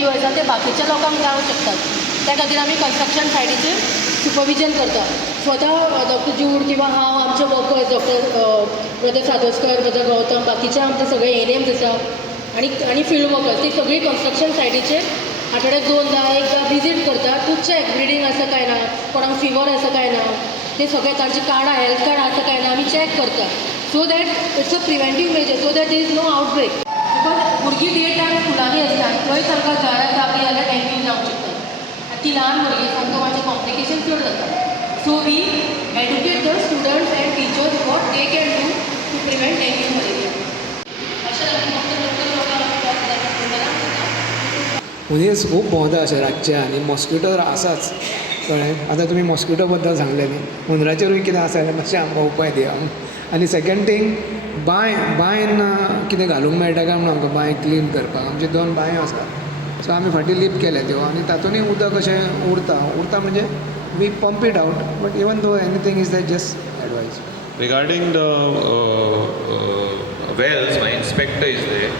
Dengue आसा ते बाकीच्या लोकांक जावंक शकतात. त्या खातीर आमी कन्स्ट्रक्शन सायटीचेर सुपरविजन करता. स्वता डॉक्टर जूड किंवा हांव आमचे workers doctor brother Sadoskar, brother Gautam, बाकीचे आमचे सगळे एनएम्स आसा आनी फील्ड वर्कर्स ती सगळी कन्स्ट्रक्शन सायटीचेर आठवड्याक 2दा 1दा विजीट करता टू चॅक ब्लिडींग आसा काय ना, कोणाक फिवर आसा काय ना, ते सगळे तांची कार्डां हेल्थ कार्ड आसा काय ना आमी चॅक करता. So that it's a preventive measure, so that there is no outbreak. Because भुरगीं डे टायम स्कुलांनी आसतात थंय तांकां झाडां जाली जाल्यार डेंग्यू जावंक शकता. ती ल्हान भुरगीं तांकां मातशें कॉम्प्लिकेशन चड जाता. So we educate the students and teachers what they can do to prevent dengue malaria. अशें आमी मनीस खूब भोंवता अशें रातचे आनी मॉस्किटो आसाच कळ्ळें. आतां तुमी मॉस्किटो बद्दल सांगलें न्ही, हुंदराचेरूय कितें आसा जाल्यार मातशें आमकां उपाय दिया. आनी सेकंड थिंग बांयन कितें घालूंक मेळटा काय म्हणून आमकां बांय क्लीन करपाक. आमचे 2 बांयो आसात, सो आमी फाटीं लीप केल्या त्यो आनी तातूंतय उदक अशें उरता म्हणजे we pump it out. But even though anything is that just advice. Regarding the wells, my inspector is there.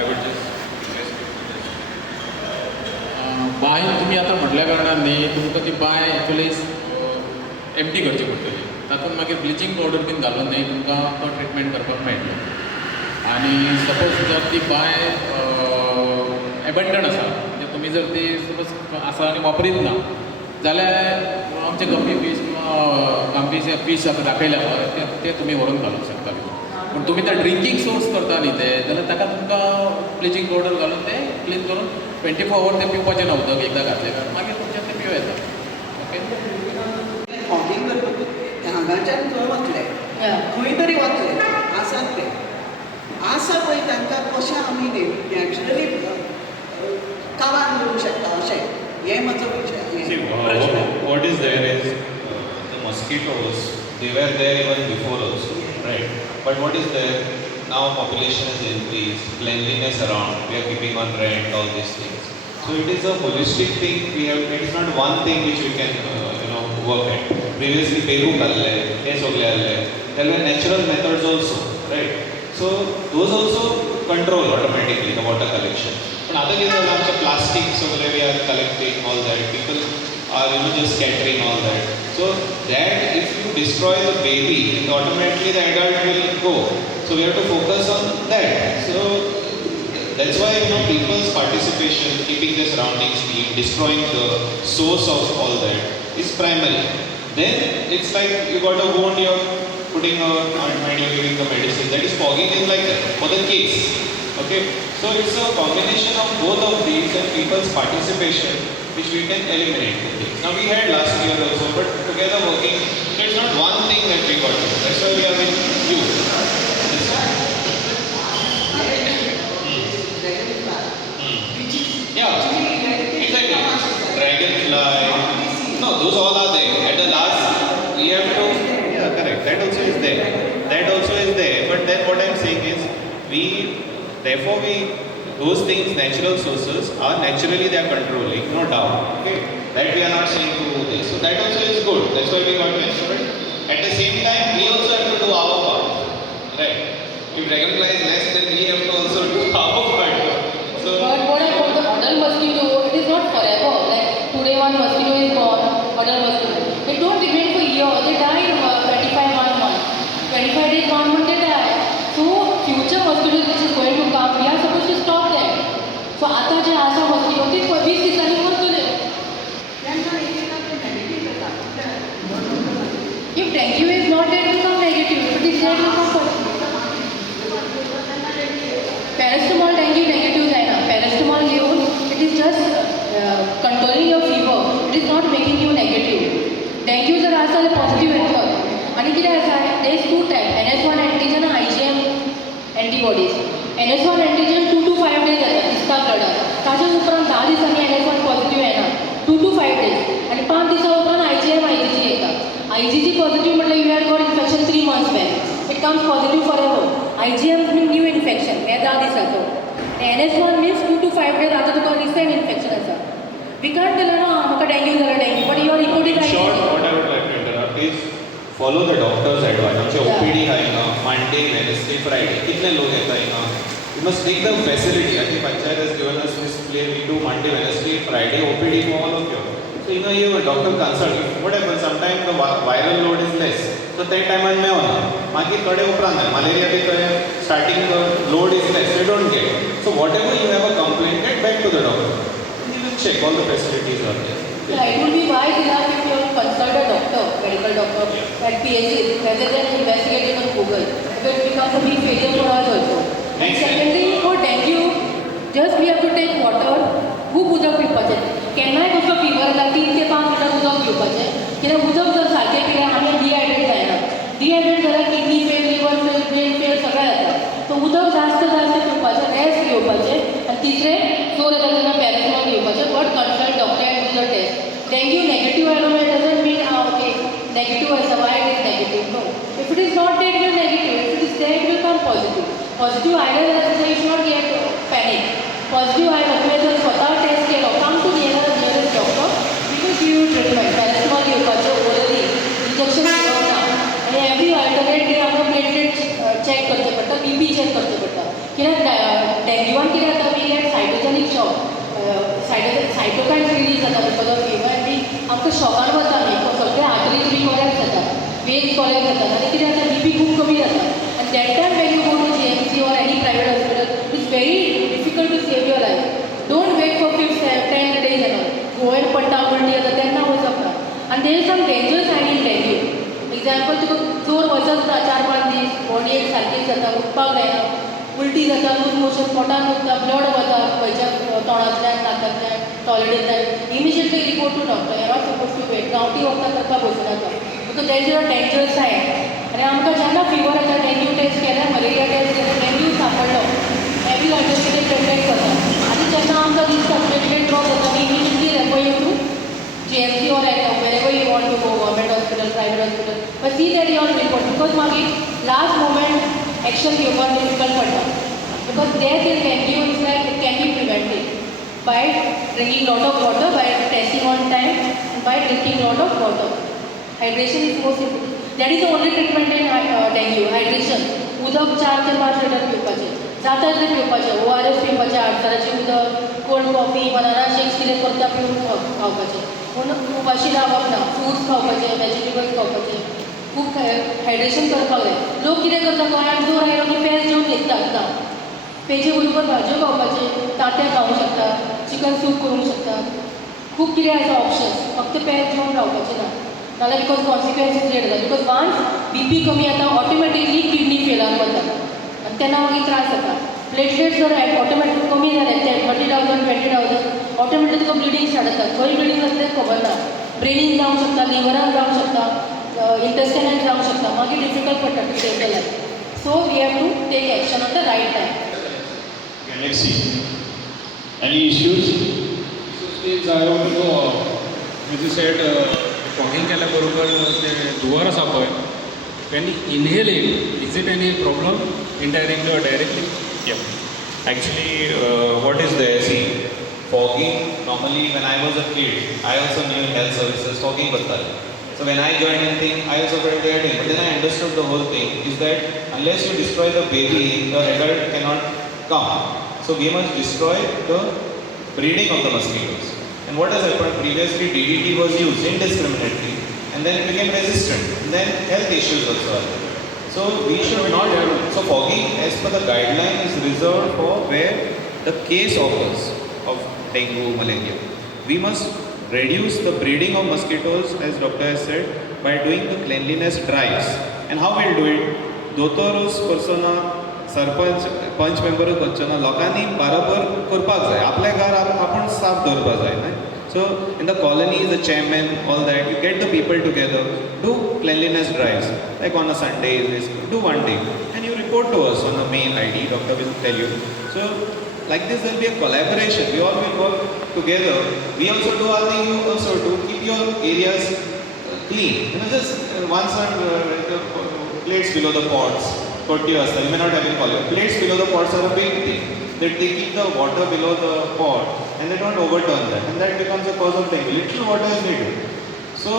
I would just बांय तुम्ही आता म्हटल्या कारणान न्ही तुमकां ती बांय एक्चुली एम्प्टी करची पडटली. तातूंत मागीर ब्लिचींग पावडर बीन घालून न्ही तुमकां तो ट्रिटमेंट करपाक मेळटलो. आनी सपोज जर ती बांय एबंडन आसा म्हणजे तुमी जर ती सपोज आसा आनी वापरीत ना जाल्यार आमचे गप्पी फीश किंवा गांवठी फीश आतां दाखयल्या ते तुमी व्हरून घालूंक शकता. पूण तुमी ते ड्रिंकींग सोर्स करता न्ही ते जाल्यार ताका तुमकां ब्लिचींग पावडर घालून ते क्लीन करून 24 आवर ते पिवपाचें ना उदक एकदां घातलें काय मागीर तुमचें ते पिव येता. ओके फॉगिंग करता हांगाच्यान थंय वतले खंय तरी वतले आसात ते आसा पळय तांकां कशें आमी नॅचरली काबार करूंक शकता अशें हें म्हजो प्रश्न. What is there is the mosquitoes, they were there even before also, right? But what is there? Now population has increased, cleanliness around, we are keeping on rent, all these things. So it is a holistic thing. It is not one thing which we can work at. Previously peru kalle, sogle alle, there were natural methods also, right? So those also control automatically the water collection. But other things are plastic, so we are collecting all that. People are just scattering all that. So that if you destroy the baby, automatically the adult will go. So we have to focus on that. So that's why people's participation, keeping the surroundings clean, destroying the source of all that is primary. Then it's like you got a wound, you're putting a ointment, you're giving the medicine. That is fogging is like for the case. Okay, so it's a combination of both of these and people's participation which we can eliminate the things. Now we had last year also, but together working, it's not one thing that we got to do. That's why we are with you. Yeah, exactly. Dragonfly. No, those all are there. At the last, we have to. Yeah, correct. That also is there. That also is there. But then what I'm saying is, therefore those things, natural sources, are naturally they are controlling, no doubt. Okay, that we are not saying to do this. So that also is good. That's why we got to ensure it. At the same time, we also have to do our part. Right? If dragonfly is less, then we have to also do our part. So. But what about the adult mosquito? It is not forever. Like today one mosquito is born, adult mosquito. They don't remain for years. They die in 25 months. 25 days, 1 month they die. So future mosquitoes which is going to come, we are supposed to stop them. So आता जे आसा mosquito ते 20 दिसांनी मरतले. If dengue is not there, it become negative. If it is there, it become positive. Paracetamol dengue negative है ना. Paracetamol घेऊन it is just controlling your fever. It is not making you negative. Dengue जर आसा तर positive येतो. आणि किती आसा? There is 2 types. NS1 antigen and IgM antibodies. NS1 antigen 2 to 5 days येता दिसता ब्लडार. ताच्या उपरांत 10 दिसांनी NS1 पॉझिटिव्ह येना. 2 to 5 days. आणि 5 दिसा उपरांत IgM IgG येता. IgG पॉझिटिव्ह म्हटल्यार you had got infection 3 months back. It comes positive forever. IgM means new infection. हे 10 दिसाचो. NS1 means 2 to 5 days. आता तुका recent infection आसा. We can't tell ना म्हाका dengue जाला dengue, but your report is IgG. Short, what I would like to interrupt is follow the doctor's advice. आमचे OPD आहे ना, Monday, Wednesday, Friday. कितने लोग येता हिंगा? You must take the facility. I think Panchayat has given us this play. We do especially Friday OPD for all of you. So you have a doctor consult. What happens? Sometimes the viral load is less. So that time I may on. Maki thode upran malaria bhi kare starting the load is less. They don't get. So whatever you have a complaint, get back to the doctor. You will check all the facilities are there. Yeah, it will be wise enough if you consult a doctor, medical doctor, at PHC, rather than investigating on Google. Because it becomes a big failure for us also. And secondly, for dengue, just we have to take water, खूप उदक पिवपाचें. केन्नाय कसलो fibre येता 3 ते 5 litre उदक पिवपाचें. कित्याक उदक जर सारकें पिल्यार आमी डिहायड्रेट जायना. डिहायड्रेट जाल्यार kidney fail, liver fail, brain fail सगळें जाता. सो उदक जास्त पिवपाचें, रेस्ट घेवपाचें. आनी तिसरें जोर येता तेन्ना पॅरासिटामॉल घेवपाचें, but consult doctor and do the test. Dengue negative environment doesn't mean okay, negative as a why it is negative. No. If it is not there, it is negative. If it is there, it will come positive. Positive either you should not get panic. Positive either तुम्ही जर स्वतः test केलो, come to nearest doctor. We will give you treatment. Paracetamol घेवपाचें orally, injection घेवना. आणि every alternate day आमकां platelet check करचें पडटा, BP check करचें पडटा. कित्याक डेंग्यूवान कितें जाता, we get cytogenic shock. Cytokines release जाता बिकॉज ऑफ फिवर आनी आमकां शॉकान वता न्ही सगळे आर्टरीज बी कॉलेक्ट जातात वेन्स कॉलेक्ट जातात आनी कितें जाता BP खूब कमी जाता आनी that time when you go to GMC or any private hospital it's very difficult to save your life don't wait for 10 days एन गोवन पडटा उलटी जाता तेन्ना वचप ना आनी there is some danger sign in dengue example तुका जोर वचत जाता 4-5 दीस बॉडी एक सारकी जाता उठपाक जायना उलटी जाता लूज मोशन पोटान दुखता ब्लड वता खंयच्या तोंडांतल्यान नाकांतल्यान टॉयलेटींतल्यान immediately report to doctor you not suppose to wait गांवठी वखदां करपाक बसनाका because that is a dangerous sign आनी आमकां जेन्ना फिवर येता डेंग्यू टेस्ट केल्या मलेरिया टेस्ट केल्या डेंग्यू सांपडलो एवरी ऑल्टरनेटिव ट्रीटमेंट करता आनी जेन्ना आमकां दिसता प्लेटलेट ड्रॉप जाता आमी immediately refer you to GMC or wherever you want to go, government hospital, private hospital, but see that you are report because मागीर last moment action घेवपाक difficult पडटा because death in dengue is like it can be prevented by drinking lot of water, by testing on time, and by drinking lot of water. Hydration is most important. That is the only treatment in dengue. Hydration. उदक 4 ते 5 litre पिवपाचें. जाता तितलें पिवपाचें. ORS पिवपाचें, आडसराचें उदक, cold coffee, बनाना shakes कितें करता पिवन खावपाचें. पूण उपाशी रावप ना. फ्रुट्स खावपाचे, वेजिटेबल्स खावपाचे. खूब हायड्रेशन करपाक जाय. लोक कितें करता गोंयांत जोर आयलो की पेज जेवन न्हिदतात ना. पेजे बरोबर भाज्यो खावपाचे, तांतें खावंक शकता, चिकन सूप करूंक शकता. खूब कितें आसा ऑप्शन्स. फक्त पेज जेवन रावपाचें ना. नाल्यार बिकॉज कॉन्सिक्वेन्सीस लेट जाता. बिकॉज वान्स BP कमी येता ऑटोमॅटिकली किडनी फेलान वता आनी तेन्ना मागीर त्रास जाता. प्लेटलेट जर ऑटोमॅटीक कमी जाले 30,000 20,000 ऑटोमॅटीक तुका ब्लिडींग स्टार्ट जाता. खंय ब्लिडींग जाता तें खबर ना. ब्रेनीन जावंक शकता, लिवरान जावंक शकता, इंटेस्टायनान जावंक शकता. मागीर डिफिकल्ट पडटा to save the life. So we have to take action on the right time. Let's see. Any issues? Means I want to know, as you said, fogging केल्या बरोबर ते धुवर आसा पळय when you inhale it, is it any problem indirectly or directly? Yeah. Actually, what is there? See, fogging, normally when I was a kid, I also knew health services, fogging battal. So when I joined in thing, I also felt they are doing. But then I understood the whole thing is that unless you destroy the baby, the adult cannot come. So we must destroy the breeding of the mosquitoes. And what has happened? Previously DDT was used indiscriminately and then it became resistant. And then health issues also are there. So we should not have, so fogging as per the guideline is reserved for where the case occurs of dengue, malaria. We must reduce the breeding of mosquitoes as doctor has said by doing the cleanliness drives. And how we'll do it? दोतोरूच करचोना sarpanch पंच मेंबरूच करचो ना लोकांनी बरोबर करपाक जाय आपले घर आपूण साफ दवरपाक जाय न्हय so in the colonies the chairman all that you get the people together do cleanliness drives like on a Sunday do one day and you report to us on the main ID doctor will tell you so like this there will be a collaboration we all will work together we also do our thing you also do keep your areas clean you know just once plates below the pots you may not have in college. Plates below the pots are a big thing. That they keep the water below the pot and they don't overturn that. And that becomes a cause of dengue. Little water is needed. So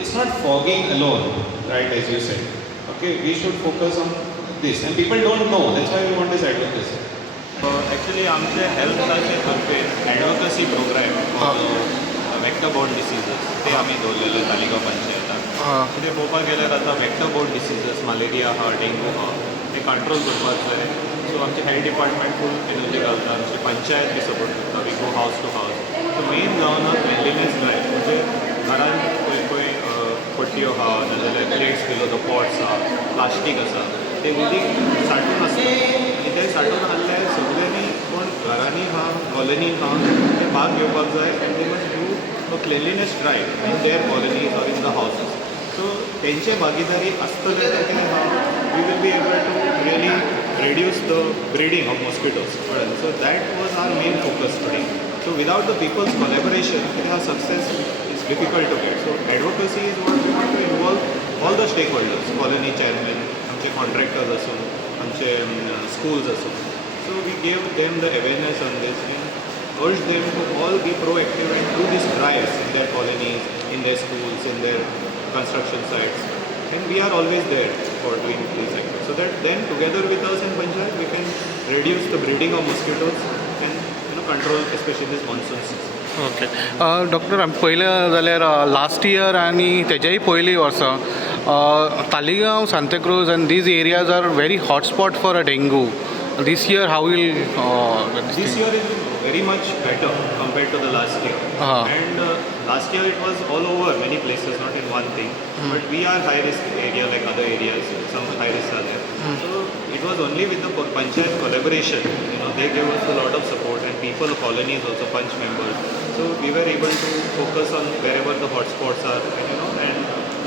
it's not fogging alone, right, as you said. Okay, we should focus on this. And people don't know. That's why we want this advocacy. Actually, आमचे हेल्थाचे तर्फे ॲडव्होकसी advocacy program for vector-borne diseases. ते आम्ही दवरलेले तालिगांव पंचायतान. कितें पळोवपाक गेल्यार आतां vector-borne diseases, malaria हा, dengue हा, ते कंट्रोल करपाक जाय. सो आमचे हेल्थ डिपार्टमेंट फूल एनर्जी घालता, आमची पंचायत बी सपोर्ट करता, वी गो हावस टू हावस. सो मेन जावन क्लिनलीनेस ड्रायव, म्हणजे घरान खंय पट्ट्यो आहा, नाजाल्यार प्लेट्स बिलो द पॉट्स आहा, प्लास्टीक आसा, ते उदीक साठून आसता. आनी ते साठून आहल्यार सगळ्यांनी कोण घरांनी आहा, कॉलनीन आहा, ते भाग घेवपाक जाय. And they must do cleanliness drive in their colonies or in the houses. सो तेंचे भागीदारी आसतले जाल्यार कितें आहा, we will be able to really reduce the breeding of mosquitoes. So that was our main focus today. So without the people's collaboration, our success is difficult to get. So advocacy is what we want to involve all the stakeholders, colony chairmen, आमचे contractors asun, आमचे schools asun. So we gave them the awareness on this and urged them to all be proactive and do these drives in their colonies, in their schools, in their construction sites. And we are always there for doing these activities. So that then together with us in Punjab, we can reduce the breeding of mosquitoes and control especially this monsoon season. Okay doctor पयलें जाल्यार last year आनी तेज्याय पयलीं वर्सा Taleigao Santacruz and these areas are very hotspot for a dengue. This year how will this year is very much better compared to the last year. And last year it was all over many places, not in one thing. But we are high risk area like other areas, some high risks are there. So it was only with the panchayat collaboration, they gave us a lot of support, and people, colonies also, punch members. So we were able to focus on wherever the hotspots are, and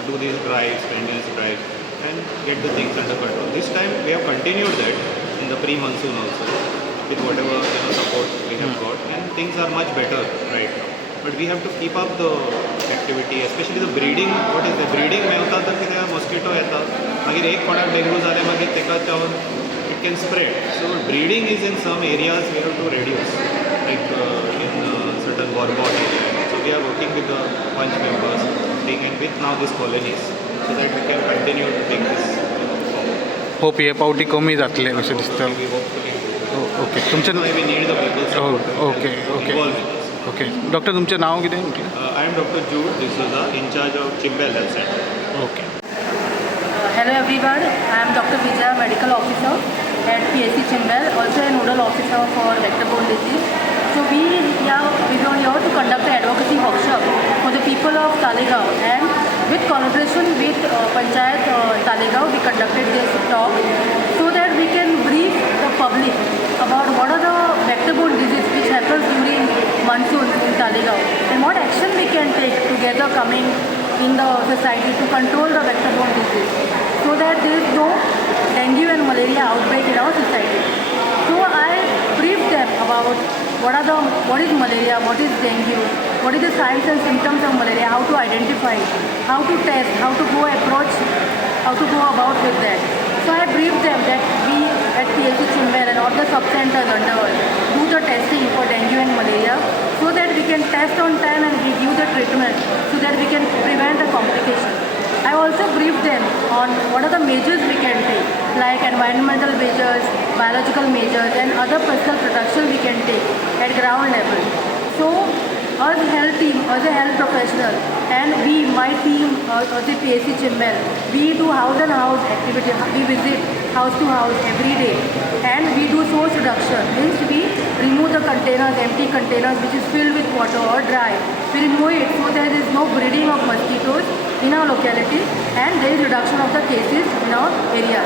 do these drives, cleanliness drives, and get the things under control. This time we have continued that in the pre-monsoon also, with whatever support we have got, and things are much better right now. But we have to keep up the activity, especially the breeding. What is the breeding? Mewat तर कितें mosquito येता, मागीर एक कोणाक dengue जालें मागीर तेका चावन it can spread. So breeding is in some areas we have to reduce, like in certain Borbot area. So we are working with the punch members, and with now these colonies, so that we can continue to take this forward. Hope हे पावटी कमी जातले अशें दिसता. Okay तुमचें okay okay okay doctor तुमचें नांव कितें म्हटलें? I am Dr. Jude D'Souza, in charge of Chimbel Health Center. Okay. Hello everyone, I am Dr. Vijay, medical officer at PHC Chimbel, also a nodal officer for vector-borne disease. So we are here to conduct an advocacy workshop for the people of Taleigao, and with collaboration with Panchayat Taleigao, we conducted this talk so that we can brief the public about what are the vector-borne diseases which happens during monsoon in Taleigao, and what action we can take together coming in the society to control the vector-borne disease, so that there is no dengue and malaria outbreak in our society. So I briefed them about what is malaria, what is dengue, what is the signs and symptoms of malaria, how to identify it, how to test, how to go about with that. So I briefed them that we at PHC Chimbel and all the sub-centers under do the testing for dengue and malaria, so that we can test on time and give you the treatment, so that we can prevent the complication. I also briefed them on what are the measures we can take, like environmental measures, biological measures, and other personal protection we can take at ground level. So, as a health team, as a health professional, and we, my team, as a PHC Chimbel, we do house and house activity. We visit house to house every day, and we do source reduction. Means we remove the containers, empty containers which is filled with water or dry. We remove it so there is no breeding of mosquitoes in our locality, and there is reduction of the cases in our area.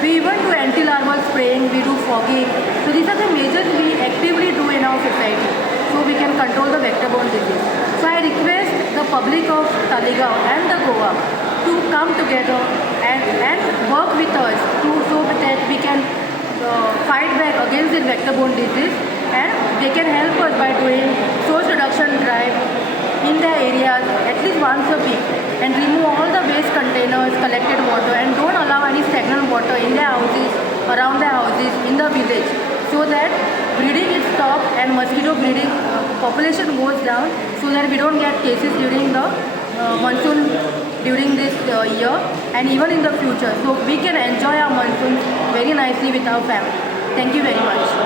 We even do anti-larval spraying, we do fogging. So these are the measures we actively do in our society, so we can control the vector-borne disease. So I request the public of Taleigao and the Goa to come together and work with us so that we can fight back against this vector-borne disease, and they can help us by doing source reduction drive in their areas at least once a week, and remove all the waste containers, collected water, and don't allow any stagnant water in their houses, around their houses, in the village, so that breeding is stopped and mosquito breeding population goes down, so that we don't get cases during the monsoon during this year and even in the future. So we can enjoy our monsoon very nicely with our family. Thank you very much.